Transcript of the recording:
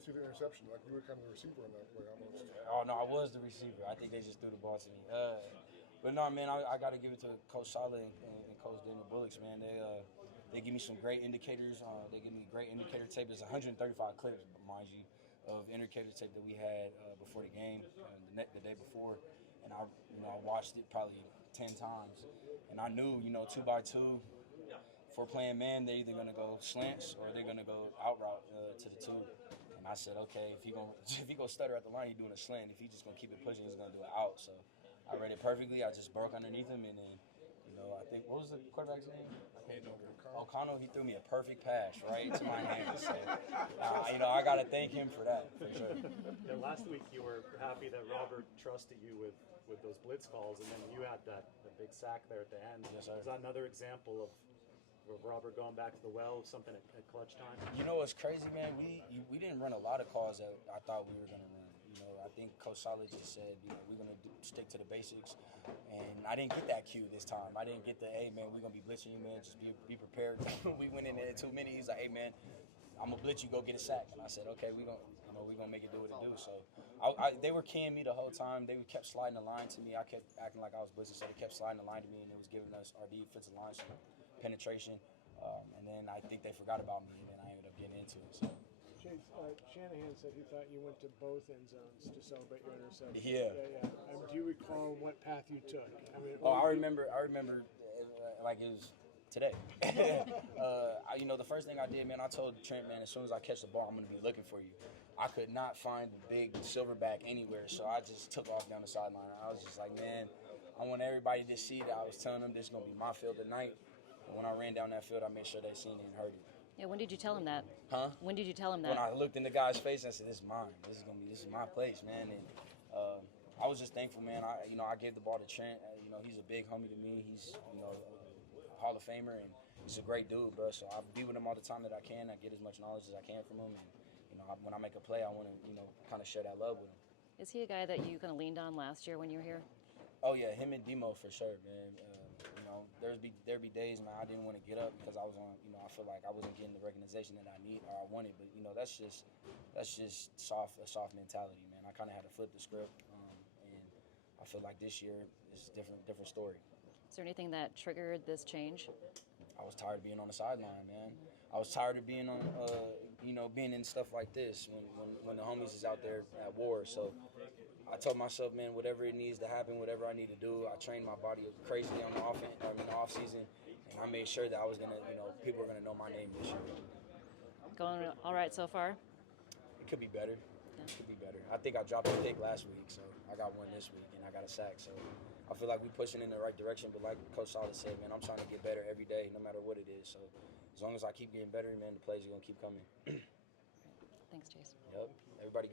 me through the interception. Like you were kind of the receiver in that play almost. Oh no, I was the receiver. I think they just threw the ball to me. But no, man, I got to give it to Coach Solid and Coach Daniel Bullocks, man. They give me some great indicators. They give me great indicator tape. There's 135 clips, mind you, of indicator tape that we had before the game, the day before, and I watched it probably 10 times, and I knew, 2x2. For playing man, they're either gonna go slants or they're gonna go out route to the two. And I said, okay, if he gonna stutter at the line, he's doing a slant. If he's just gonna keep it pushing, he's gonna do it out. So I read it perfectly. I just broke underneath him, and then, I think, what was the quarterback's name? O'Connell. He threw me a perfect pass right to my hands. So, I gotta thank him for that, for sure. Yeah, last week you were happy that Robert trusted you with those blitz calls, and then you had the big sack there at the end. Yes, sir. Is that another example of Robert going back to the well, something at clutch time? You know what's crazy, man? We didn't run a lot of calls that I thought we were going to run. I think Coach Solid just said, we're going to stick to the basics. And I didn't get that cue this time. I didn't get the, hey, man, we're going to be blitzing you, man. Just be prepared. We went in there in 2 minutes. He's like, hey, man, I'm going to blitz you, go get a sack. And I said, okay, we're going to make it do what it do. So they were keying me the whole time. They kept sliding the line to me. I kept acting like I was blitzing, so they kept sliding the line to me, and it was giving us our defensive line some penetration. And then I think they forgot about me, and then I ended up getting into it. So. Chase, Shanahan said he thought you went to both end zones to celebrate your interception. Yeah. Do you recall what path you took? I remember like it was today. The first thing I did, man, I told Trent, man, as soon as I catch the ball, I'm going to be looking for you. I could not find the big silverback anywhere, so I just took off down the sideline. I was just like, man, I want everybody to see that I was telling them this is going to be my field tonight. And when I ran down that field, I made sure they seen it and heard it. Yeah, when did you tell him that? Huh? When did you tell him that? When I looked in the guy's face, I said, "This is mine. This is my place, man." And I was just thankful, man. I gave the ball to Trent. He's a big homie to me. He's a Hall of Famer, and he's a great dude, bro. So I be with him all the time that I can. I get as much knowledge as I can from him, and when I make a play, I want to kind of share that love with him. Is he a guy that you kind of leaned on last year when you were here? Oh yeah, him and Demo for sure, man. There'd be days, man, I didn't want to get up because I was on. I feel like I wasn't getting the recognition that I need or I wanted. But that's just a soft mentality, man. I kind of had to flip the script, and I feel like this year is a different story. Is there anything that triggered this change? I was tired of being on the sideline, man. I was tired of being on, being in stuff like this when the homies is out there at war. So I told myself, man, whatever it needs to happen, whatever I need to do, I trained my body crazily on the off season, and I made sure that I was gonna, people are gonna know my name this year. Going all right so far? It could be better. It could be better. I think I dropped a pick last week, so I got one this week, and I got a sack. So I feel like we're pushing in the right direction. But like Coach Solid said, man, I'm trying to get better every day, no matter what it is. So as long as I keep getting better, man, the plays are gonna keep coming. Thanks, Chase. Yep. Everybody.